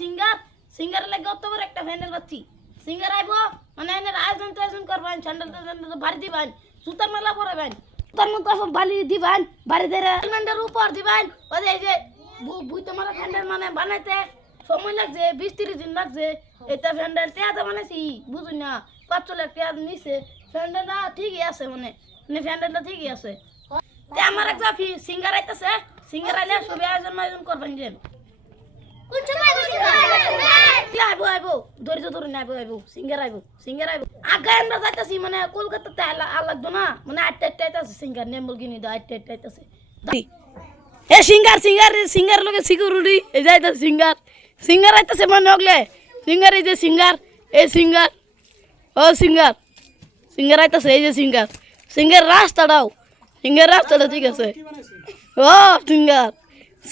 singer singer লাগে অত বড় একটা প্যান্ডেল পাচ্ছি সিঙ্গার আইব মানে এনে আয়োজন করবেন স্যান্ডেল বাড়ি দিবেন সুতার মেলা পরাবেন সুতার মতো সব বালি দিবেন বাড়ি ধরে প্যান্ডেলের উপর দিবেন ওই যে বুই তোমার প্যান্ডেল মানে বানাইতে সময় লাগছে 20-30 দিন লাগছে এটা প্যান্ডেল টেয়াতে বানাইছি বুঝুন না 5 লাখ টাকা নিছে প্যান্ডেলটা ঠিকই আছে মানে প্যান্ডেলটা ঠিকই আছে তে আমার একটা সিঙ্গার আইতাছে সিঙ্গার আইলে সবাই আয়োজন করবেন যে কোন সময় আইবো ধৈর্য ধরে না আইবো সিঙ্গার আইবো আগে আমরা যাইতাছি মানে কলকাতাতে লাগতো না মানে আটটা আইতাছে সিঙ্গার নেমবলগিনি দা আটটা আইতাছে এ সিঙ্গার লগে সিকিউরিটি এই যাইতা সিঙ্গার আইতাছে মনে হগলে সিঙ্গার এই যে সিঙ্গার ও সিঙ্গার আইতাছে এই যে সিঙ্গার রাস্তাটাও ঠিক আছে ও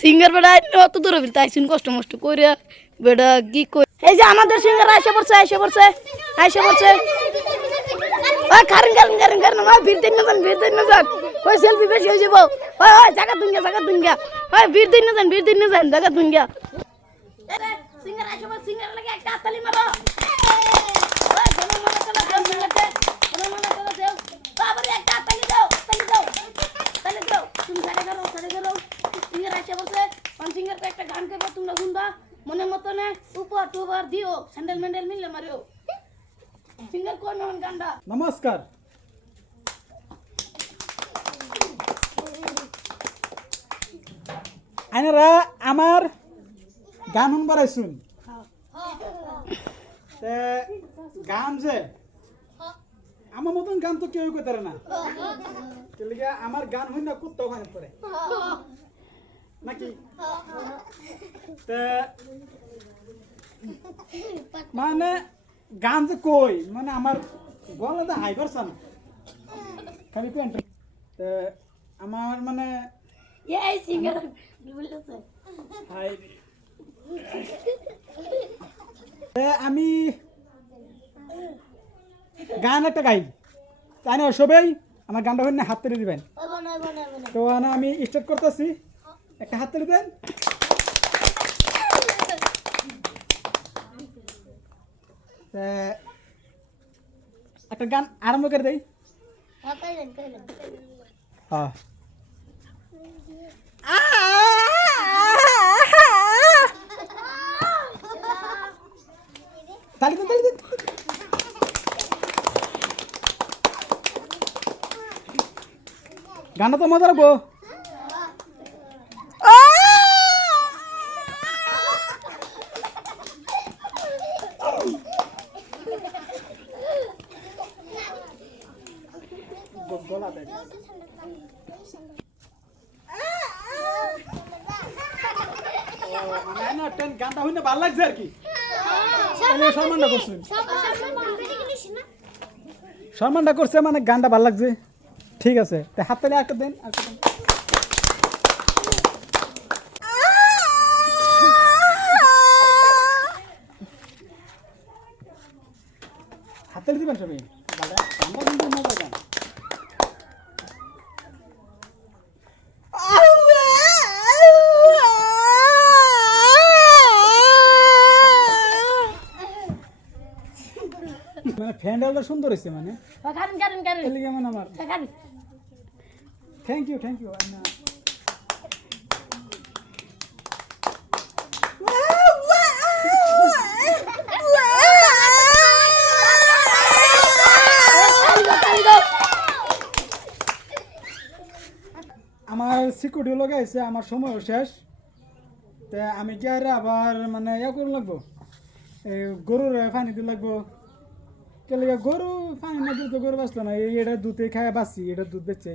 সিঙ্গার বেড়া অত দূরে ফেলতে আইসিন কষ্ট মষ্ট করে বেড়া কি কই এই যে আমাদের সিঙ্গার আইসে পড়ছে কারণ ভিড় দিন না যান ওই সেলফি বেশি হয়ে যাবো ওই জায়গা দুঙ্গা ওই ভিড় দিন না যান জায়গা দুঙ্গা সিঙ্গার আইসে সিঙ্গার লাগে একটা তালি মারো ওই জনম মনে চলো বাবারে একটা তালি দাও তুমি সাড়ে করো সিঙ্গার আইসে পড়ছে সিঙ্গার একটা গান করবে তোমরা শুনবা মনে মতো নে উপর দিও স্যান্ডেল মেন্ডেল মিললে মারিও সিঙ্গার কোন নাম গানটা নমস্কার আইনারা আমার গান শুনবার আইসুন গান যে আমার মতন গান তো কেউ করতে না আমার গান হই না কুত্তা ওখানে পড়ে নাকি মানে গান যে কই মানে আমার গলাতে হাই করছে না খালি প্যান্ট আমার মানে এই সিঙ্গার বলতেছে হাই আমি গান একটা গাই তাই না সবাই আমার গানটা হইলে হাত তুলে দিবেন তো আমি স্টার্ট করতেছি একটা হাত তুলে দেন একটা গান আরম্ভ করে দেই হ্যাঁ তালি দেন গানটা তো মজা রাখবো গানটা হইলে ভালো লাগছে আর কি সম্মানটা করছে মানে গানটা ভালো লাগছে ঠিক আছে হাত তালে একটা দেন হাত তালে দিবেন সবাই মানে ফ্যান্ডেলটা সুন্দর হয়েছে মানে কেমন আমার থ্যাংক ইউ আমার সিকিউরিটি লোক আছে আমার সময় শেষ তা আমি কি আর আবার মানে করে লাগবো গরুর পানি দিয়ে লাগবো কেলে গরু পানি না দিলে তো গরু বাঁচলো না এটা দুধে খায় বাঁচি এটা দুধ বেচে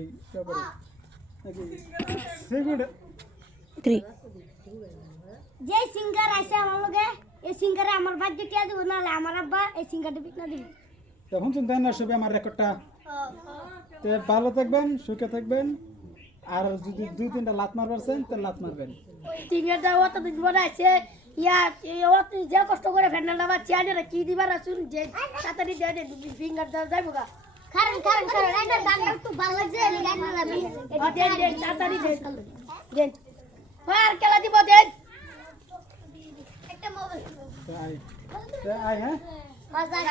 যে সিঙ্গার আছে আমার লগে এই সিঙ্গারে আমার বাজে টিয়া দিব না আমার আব্বা এই সিঙ্গারটা বিকনা দিবে তখন চিন্তা না সবে আমার রেকর্ডটা ভালো থাকবেন সুখে থাকবেন আর যদি 2-3টা লাত মারবেন তাহলে লাত মারবেন সিঙ্গারটা অত দিন বানাইছে যে কষ্ট করে ফ্যান্ডেলটা বা চেয়ারে কি দিবার আসুন যে তাড়াতাড়ি দেয় ফিঙ্গার যাইবো গা কারণ এটা গানটা একটু ভালো লাগছে এই গানটা আমি দেন তাড়াতাড়ি দেন আর খেলা দিব দেন একটা মোবাইল আই আই হ্যাঁ বাজার